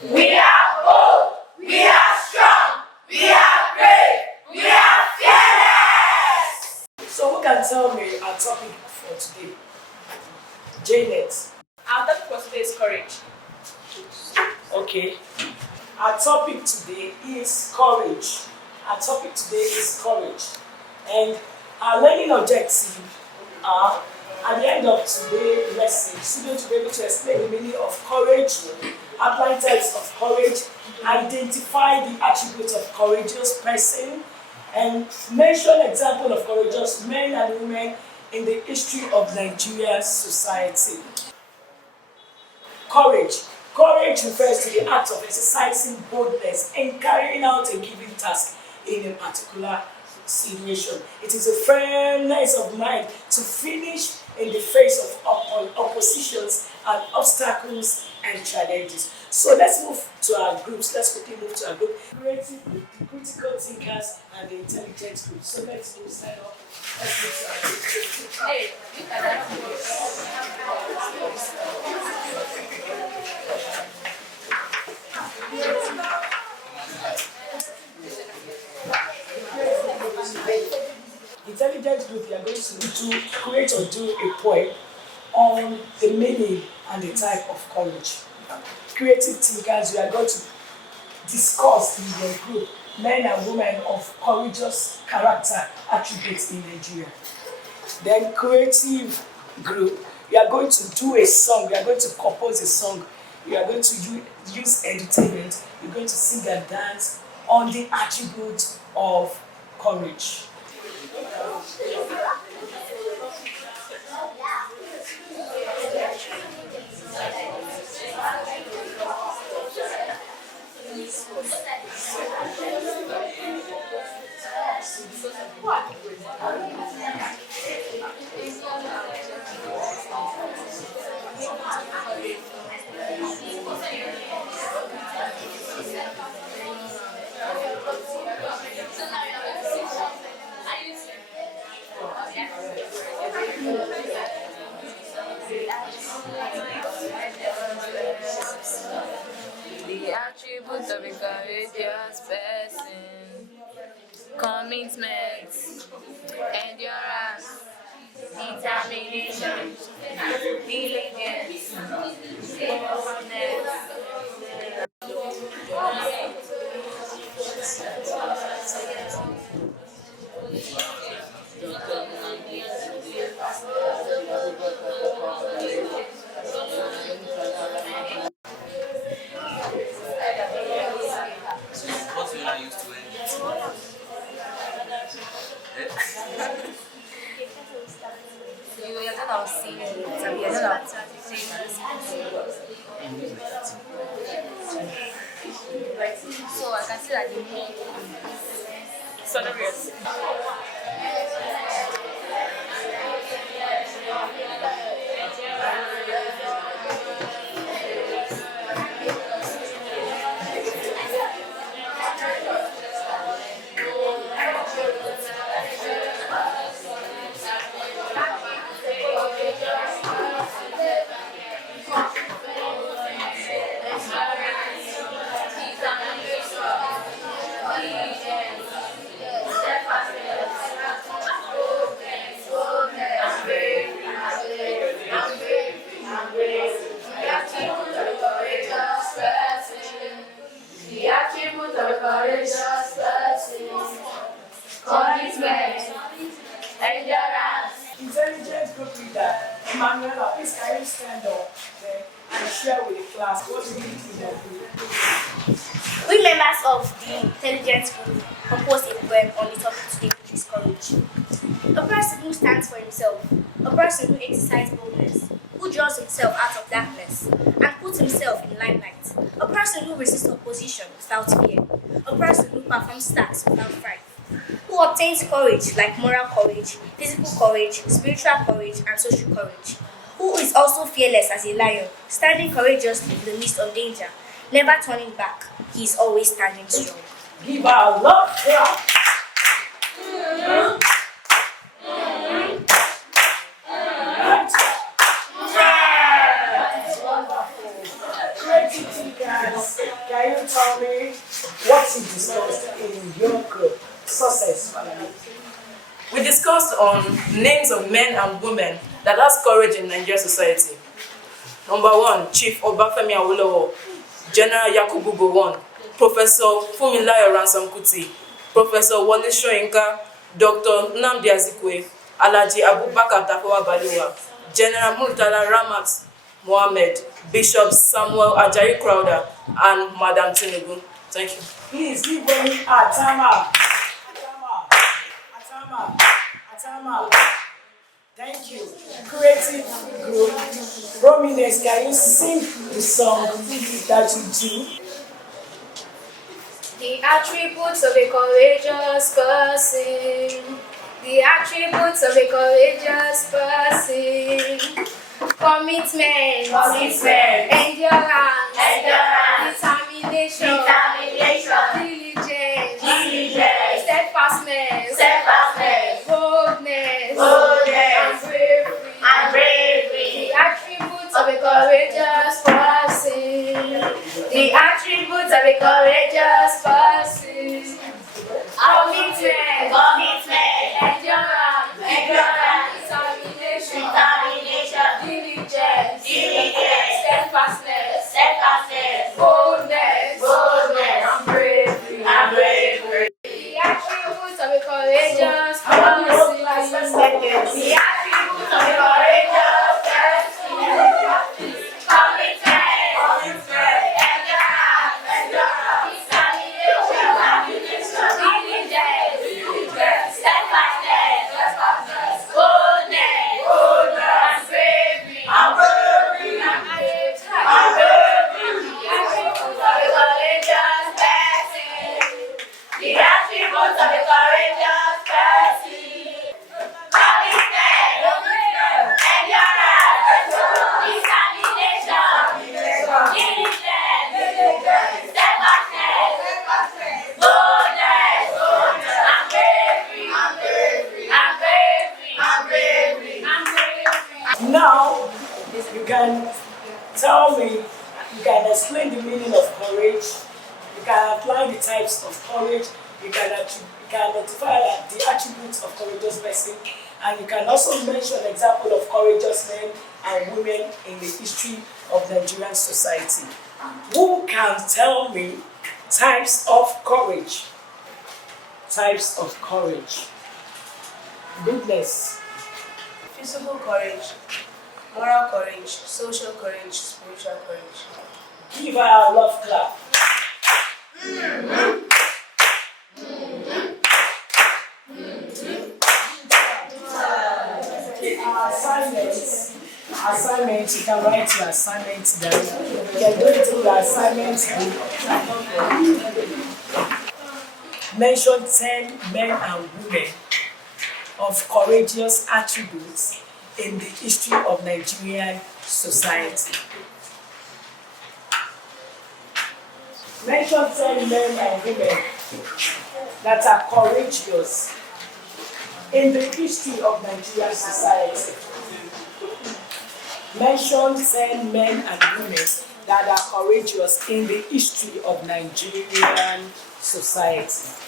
We are bold. We are strong. We are brave. We are fearless. So who can tell me our topic for today? Janet. Our topic for today is courage. Okay. Our topic today is courage. Our topic today is courage. And our learning objectives are, at the end of today's lesson, students will be able to explain the meaning of courage, outline types of courage, identify the attributes of courageous person, and mention examples of courageous men and women in the history of Nigerian society. Courage. Courage refers to the act of exercising boldness and carrying out a given task in a particular situation. It is a firmness of mind to finish in the face of oppositions and obstacles and challenges. So let's move to our groups. Let's quickly move to our group. Creative, the critical thinkers, and the intelligent group. So let's move stand up. Let's move to our group. Hey, Intelligent group, we are going to create or do a poem on the meaning and the type of courage. Creative thinkers, we are going to discuss in your group men and women of courageous character attributes in Nigeria. Then creative group, we are going to do a song, we are going to compose a song, we are going to use entertainment, we're going to sing and dance on the attributes of courage. The attributes of a courageous person: commitment, endurance, determination, diligence, boldness. What will I use to end it? You're gonna sing it, and you're gonna so I can see that the more sonorous. Intelligent group leader, Emanuela, please can you stand up there and share with the class what you did in your group? We members of the intelligence group compose a poem on the topic today, which is courage. A person who stands for himself, a person who exercises boldness, who draws himself out of darkness and puts himself in limelight, a person who resists opposition without fear, a person who performs tasks without fright, who obtains courage like moral courage, physical courage, spiritual courage, and social courage, who is also fearless as a lion, standing courageously in the midst of danger, never turning back. He is always standing strong. Give our love clap. That is wonderful. Creative Guys, can you tell me what you discussed in your group? Success family. We discussed on names of men and women that has courage in Nigerian society. Number 1, Chief Obafemi Awolowo, General Yakubu Gowon, Professor Fumilayo Ransome Kuti, Professor Wole Soyinka, Dr. Nnamdi Azikiwe, Alhaji Abubakar Tafawa Balewa, General Murtala Ramat Mohammed, Bishop Samuel Ajayi Crowther, and Madam Tinubu. Thank you. Please give them Atama. Atama. Thank you. Creative group. Prominence, can you sing the song that you do? The attributes of a courageous person. The attributes of a courageous person. Commitment. Endurance. Determination. Diligence. Steadfastness. Boldness. And bravery. The attributes of a courageous person. The attributes of a courageous person. Commitment. Endurance. Determination. Diligence. Steadfastness. Boldness. And bravery. The attributes of a courageous person. The attributes of a courageous person. Commitment. Endurance. Determination. Diligence. Steadfastness. Boldness. And bravery. The attributes of a courageous person. The attributes of a courageous person. Commitment. Endurance. Determination. Diligence. Steadfastness. Boldness. And bravery. Now, you can tell me, you can explain the meaning of courage, you can outline the types of courage, you can identify the attributes of courageous person, and you can also mention an example of courageous men and women in the history of Nigerian society. Who can tell me types of courage? Types of courage. Goodness. Physical courage, moral courage, social courage, spiritual courage. Give her a love clap. Assignment, you can write your assignment down. You can go through the assignment. Mention 10 men and women of courageous attributes in the history of Nigerian society. Mention 10 men and women that are courageous in the history of Nigerian society. Mention 10 men and women that are courageous in the history of Nigerian society.